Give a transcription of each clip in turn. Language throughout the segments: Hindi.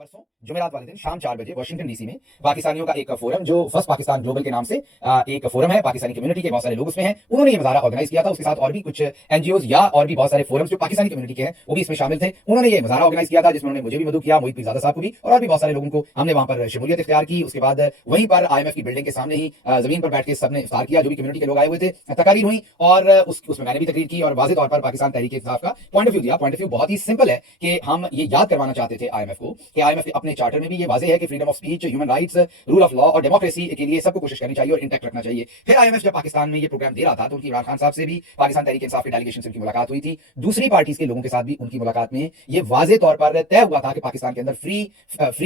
परसों जुमेरात वाले दिन शाम 4 बजे वाशिंगटन डीसी में पाकिस्तानियों का एक फोरम जो फर्स्ट पाकिस्तान ग्लोबल के नाम से एक फोरम है, पाकिस्तानी कम्युनिटी के बहुत सारे लोग उसमें हैं, उन्होंने ये मुजाहरा ऑर्गेनाइज किया था। उसके साथ और भी कुछ एनजीओ या और भी बहुत सारे फोरम्स जो पाकिस्तानी कम्युनिटी के हैं वो भी इसमें शामिल थे। उन्होंने ये मुजाहरा ऑर्गेनाइज किया था जिसमें उन्होंने मुझे भी मदद किया, मोहित पीरजादा साहब को भी, और भी बहुत सारे लोगों को हमने वहां पर शमूलियत इख्तियार की। उसके बाद वहीं पर IMF की बिल्डिंग के सामने ही जमीन पर बैठ के सबने इफ्तार किया, जो भी कम्युनिटी के लोग आए हुए थे, तकारीर हुई और उसमें मैंने भी तकरीर की और वाज़ेह तौर पर पाकिस्तान तहरीक इंसाफ का पॉइंट ऑफ व्यू दिया। पॉइंट ऑफ व्यू बहुत ही सिंपल है कि हम ये याद करवाना चाहते थे IMF को कि IMF अपने चार्टर में भी ये वाज़ेह है कि freedom of speech, human rights, rule of law और डेमोक्रेसी के लिए सबको कोशिश करनी चाहिए और इंटैक्ट रखना चाहिए। फिर IMF जब पाकिस्तान में ये प्रोग्राम दे रहा था तो उनकी इमरान खान साहब से भी, पाकिस्तान तहरीक इंसाफ के डेलीगेशन से उनकी मुलाकात हुई थी। दूसरी पार्टीज के लोगों के साथ भी उनकी मुलाकात में ये वाज़ेह तौर पर तय हुआ था कि पाकिस्तान के अंदर फ्री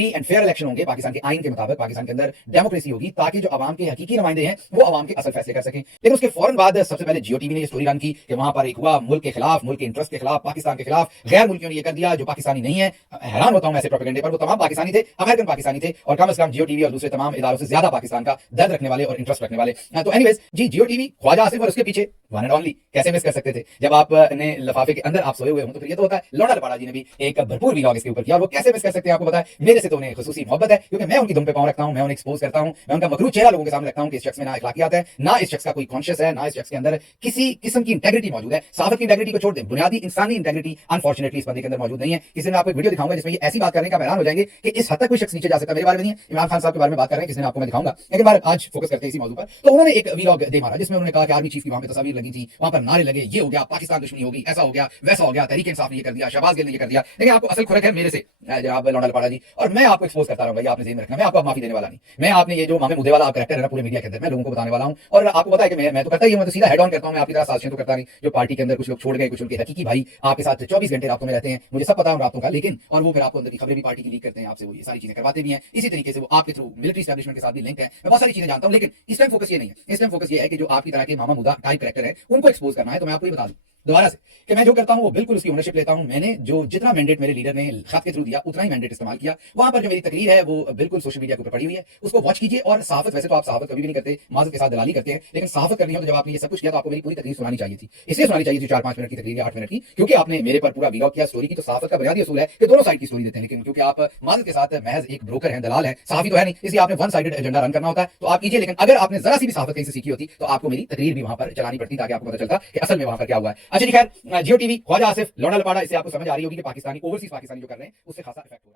एंड फेयर इलेक्शन होंगे, पाकिस्तान के आइन के मुताबिक पाकिस्तान के अंदर डेमोक्रेसी होगी, ताकि जो आवाम के हकीकी नुमाइंदे हैं वो आवाम के असल फैसले कर सकें। लेकिन उसके फौरन बाद सबसे पहले जियो टीवी ने ये स्टोरी रन की कि वहां पर एक हुआ मुल्क के खिलाफ, मुल्क के इंटरेस्ट के खिलाफ, पाकिस्तान के खिलाफ गैर मुल्कियों ने ये कर दिया जो पाकिस्तानी नहीं है। हैरान होता हूं ऐसे प्रोपेगेंडे पर। वो तमाम पाकिस्तानी थे, अमेरिकन पाकिस्तानी थे, और कम से कम जियो टीवी और दूसरे तमाम इदारों से ज्यादा पाकिस्तान का दर्द रखने वाले और इंटरेस्ट रखने वाले। तो एनीवेज जी, जियो टीवी, ख्वाजा आसिफ और उसके पीछे वन एंड ओनली, कैसे मिस कर सकते थे। जब आपने लिफाफे के अंदर आप सोए हुए हो तो फिर ये तो होता है। लौंडा लपाड़ा जी ने भी एक भरपूर व्लॉग इसके ऊपर किया, और वो कैसे मिस कर सकते हैं आपको पता है। मेरे से तो उन्हें खुसूसी मोहब्बत है, क्योंकि मैं उनकी धुन पे पांव रखता हूं, मैं उन्हें एक्सपोज करता हूं, मैं उनका मकरूह चेहरा लोगों के सामने रखता हूं कि इस शख्स में ना अखलाकियात है, ना इस शख्स का कोई कॉन्शियस है, ना इस शख्स के अंदर किसी किस्म की इंटेग्रिटी मौजूद है। सहाफत की इंटेग्रिटी को छोड़ दें, बुनियादी इंसानी इंटेग्रिटी अनफॉर्चुनेटली इस बंदे के अंदर मौजूद नहीं है। किसी में आपको एक वीडियो दिखाऊंगा जिसमें ये ऐसी बात करने का हैरान हो जाएंगे कि इस हद तक कोई शख्स नीचे जा सकता है। मेरे बारे में नहीं है, इमरान खान साहब के बारे में बात कर रहे हैं, किसी ने आपको मैं दिखाऊंगा। लेकिन बार आज फोकस करते हैं इसी मौजू पर। तो उन्होंने एक व्लॉग दे मारा जिसमें उन्होंने कहा कि आर्मी चीफ की वहां पे तस्वीर लगी थी, वहां पर नारे लगे, ये हो गया पाकिस्तान दुश्मनी होगी, ऐसा हो गया, वैसा हो गया, तहरीक इंसाफ ने ये कर दिया, शहबाज गिल ने ये कर दिया। लेकिन आपको असल खुरक है मेरे से, जनाब लौंडा लपाड़ा जी, और मैं आपको एक्सपोज करता रहूंगा, आपने ज़हन में रखना। मैं आपको माफी देने वाला नहीं। मैं आपने ये जो मामे मुद्दे वाला आप करैक्टर है ना पूरे मीडिया के अंदर, मैं लोगों को बताने वाला हूं। और आपको पता है कि मैं तो करता ही हूं, मैं तो सीधा हेड ऑन करता हूं, मैं आपकी तरह साजिशें तो करता नहीं। जो पार्टी के अंदर कुछ लोग छोड़ गए, कुछ उनके हकीकी भाई आपके साथ 24 घंटे रातों में रहते हैं, मुझे सब पता है उन रातों का। लेकिन और वो फिर आपको अंदर की खबरें भी पार्टी की लीक करते हैं, आपसे वो ये सारी चीजें करवाते भी हैं। इसी तरीके से वो आपके थ्रू मिलिट्री एस्टैब्लिशमेंट के साथ भी लिंक है। मैं बहुत सारी चीजें जानता हूं, लेकिन इस टाइम फोकस ये नहीं है। इस टाइम फोकस ये है कि जो आपकी तरह के मामा मुद्दा टाइप कैरेक्टर है उनको एक्सपोज करना है। तो मैं आपको ये बता दूं दोबारा से कि मैं जो करता हूं वो बिल्कुल उसकी ओनरशिप लेता हूं। मैंने जो जितना मैंडेट मेरे लीडर ने खत के थ्रू दिया उतना ही मैंडेट इस्तेमाल किया। वहां पर जो मेरी तकरीर है वो बिल्कुल सोशल मीडिया के ऊपर पड़ी हुई है, उसको वॉच कीजिए। और सहाफत, वैसे तो आप सहाफत कभी भी नहीं करते, माजत के साथ दलाली करते हैं, लेकिन सहाफत करनी हो तो जब आपने ये सब कुछ किया तो आपको मेरी पूरी तकरीर सुनानी चाहिए थी। इसलिए सुनानी चाहिए थी 4-5 मिनट की तकरीर या 8 मिनट की, क्योंकि आपने मेरे पर पूरा व्लॉग किया स्टोरी की। तो सहाफत का बुनियादी असूल है कि दोनों साइड की स्टोरी देते हैं, लेकिन क्योंकि आप माजत के साथ महज एक ब्रोकर हैं, दलाल हैं, सहाफी तो है नहीं, इसलिए आपने वन साइडेड एजेंडा रन करना होता है। तो आप कीजिए, लेकिन अगर आपने जरा सी भी सहाफत कहीं से सीखी होती तो आपको मेरी तकरीर भी वहां पर चलानी पड़ती, ताकि आपको पता चलता कि असल में वहां पर क्या हुआ है। अच्छा जी, खैर, जियो टीवी, ख्वाजा आसिफ, लौंडा लपाड़ा, इससे आपको समझ आ रही होगी कि पाकिस्तानी ओवरसीज पाकिस्तानी जो कर रहे हैं उससे खासा इफेक्ट हो रहा है।